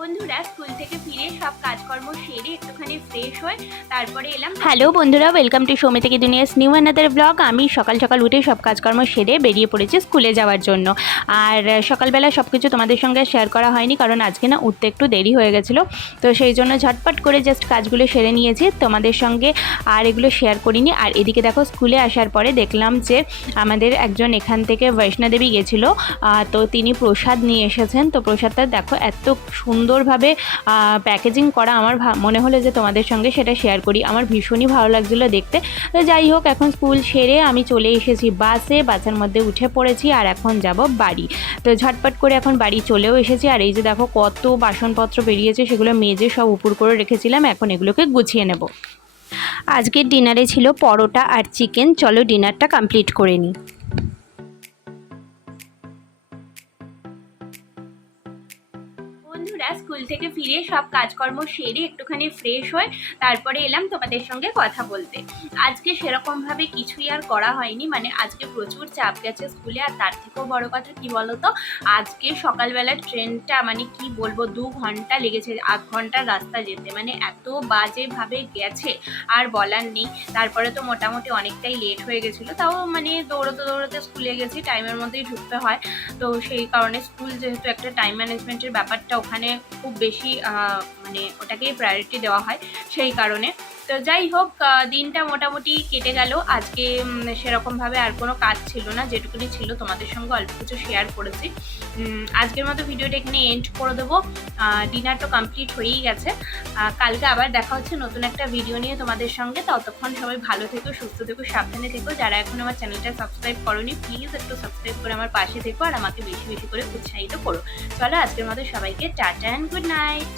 বন্ধুরা স্কুল থেকে ফিরে সব কাজকর্ম সেরে একটুখানি ফ্রেশ হয়ে তারপরে এলাম। হ্যালো বন্ধুরা, ওয়েলকাম টু সৌমি থেকে দুনিয়াস নিউ অ্যানাদার ব্লগ। আমি সকাল সকাল উঠে সব কাজকর্ম সেরে বেরিয়ে পড়েছি স্কুলে যাওয়ার জন্য। আর সকালবেলা সব কিছু তোমাদের সঙ্গে শেয়ার করা হয়নি, কারণ আজকে না উঠতে একটু দেরি হয়ে গেছিলো। তো সেই জন্য ঝটপট করে জাস্ট কাজগুলো সেরে নিয়েছি তোমাদের সঙ্গে, আর এগুলো শেয়ার করিনি। আর এদিকে দেখো, স্কুলে আসার পরে দেখলাম যে আমাদের একজন এখান থেকে বৈষ্ণোদেবী গেছিলো, তো তিনি প্রসাদ নিয়ে এসেছেন। তো প্রসাদটা দেখো এত সুন্দরভাবে প্যাকেজিং করা, আমার মনে হলো যে তোমাদের সঙ্গে সেটা শেয়ার করি। আমার ভীষণই ভালো লাগছিলো দেখতে। তো যাই হোক, এখন স্কুল সেরে আমি চলে এসেছি বাসের মধ্যে উঠে পড়েছি, আর এখন যাব বাড়ি। তো ঝটপট করে এখন বাড়ি চলেও এসেছি। আর এই যে দেখো কত বাসনপত্র বেরিয়েছে, সেগুলো মেজে সব উপর করে রেখেছিলাম, এখন এগুলোকে গুছিয়ে নেব। আজকের ডিনারে ছিল পরোটা আর চিকেন। চলো ডিনারটা কমপ্লিট করে নিই। বন্ধুরা স্কুল থেকে ফিরে সব কাজকর্ম সেরে একটুখানি ফ্রেশ হয়ে তারপরে এলাম তোমাদের সঙ্গে কথা বলতে। আজকে সেরকমভাবে কিছুই আর করা হয়নি, মানে আজকে প্রচুর চাপ গেছে স্কুলে। আর তার থেকেও বড় কথা কি বলতো, আজকে সকালবেলার ট্রেনটা মানে কি বলবো, 2 ঘন্টা লেগেছে 8 ঘন্টার রাস্তা যেতে, মানে এত বাজেভাবে গেছে আর বলার নেই। তারপরে তো মোটামুটি অনেকটাই লেট হয়ে গেছিলো, তাও মানে দৌড়তে স্কুলে গেছি, টাইমের মধ্যেই ঢুকতে হয়। তো সেই কারণে স্কুল যেহেতু একটা টাইম ম্যানেজমেন্টের ব্যাপারটা ওখানে খুব বেশি মানে ওটাকেই প্রায়োরিটি দেওয়া হয়, সেই কারণে। তো যাই হোক, দিনটা মোটামুটি কেটে গেল। আজকে সেরকমভাবে আর কোনো কাজ ছিল না, যেটুকুনি ছিল তোমাদের সঙ্গে অল্প কিছু শেয়ার করেছি। আজকের মতো ভিডিওটা এখানে এন্ড করে দেবো। ডিনার তো কমপ্লিট হয়েই গেছে। কালকে আবার দেখা হচ্ছে নতুন একটা ভিডিও নিয়ে তোমাদের সঙ্গে। ততক্ষণ সবাই ভালো থেকো, সুস্থ থেকো, সাবধানে থেকো। যারা এখন আমার চ্যানেলটা সাবস্ক্রাইব করোনি, প্লিজ একটু সাবস্ক্রাইব করে আমার পাশে থেকো, আর আমাকে বেশি বেশি করে উৎসাহিত করো। চলো আজকের মতো সবাইকে টাটা অ্যান্ড গুড নাইট।